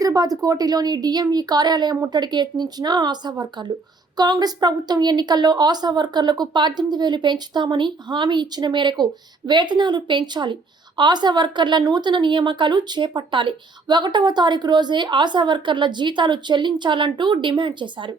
Hyderabad కోటిలోని DME కార్యాలయం ముట్టడికి యత్నించిన ఆశా వర్కర్లు. కాంగ్రెస్ ప్రభుత్వం ఎన్నికల్లో ఆశా వర్కర్లకు 18,000 పెంచుతామని హామీ ఇచ్చిన మేరకు వేతనాలు పెంచాలి. ఆశా వర్కర్ల నూతన నియామకాలు చేపట్టాలి. 1వ తారీఖు రోజే ఆశా వర్కర్ల జీతాలు చెల్లించాలంటూ డిమాండ్ చేశారు.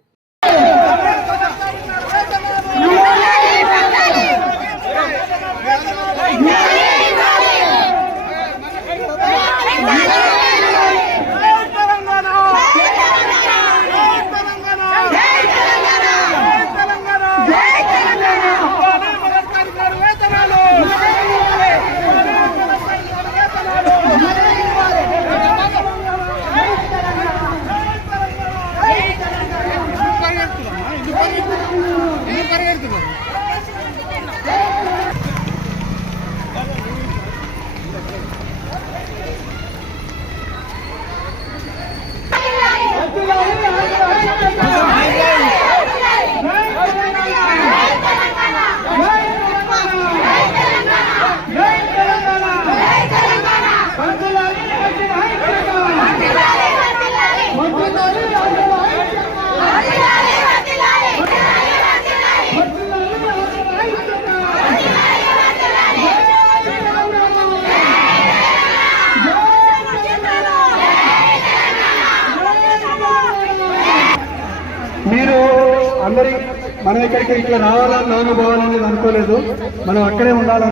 మీరు అందరి మనం ఇక్కడికి ఇట్లా రావాలని నాన్న పోవాలని అనుకోలేదు. మనం అక్కడే ఉండాలని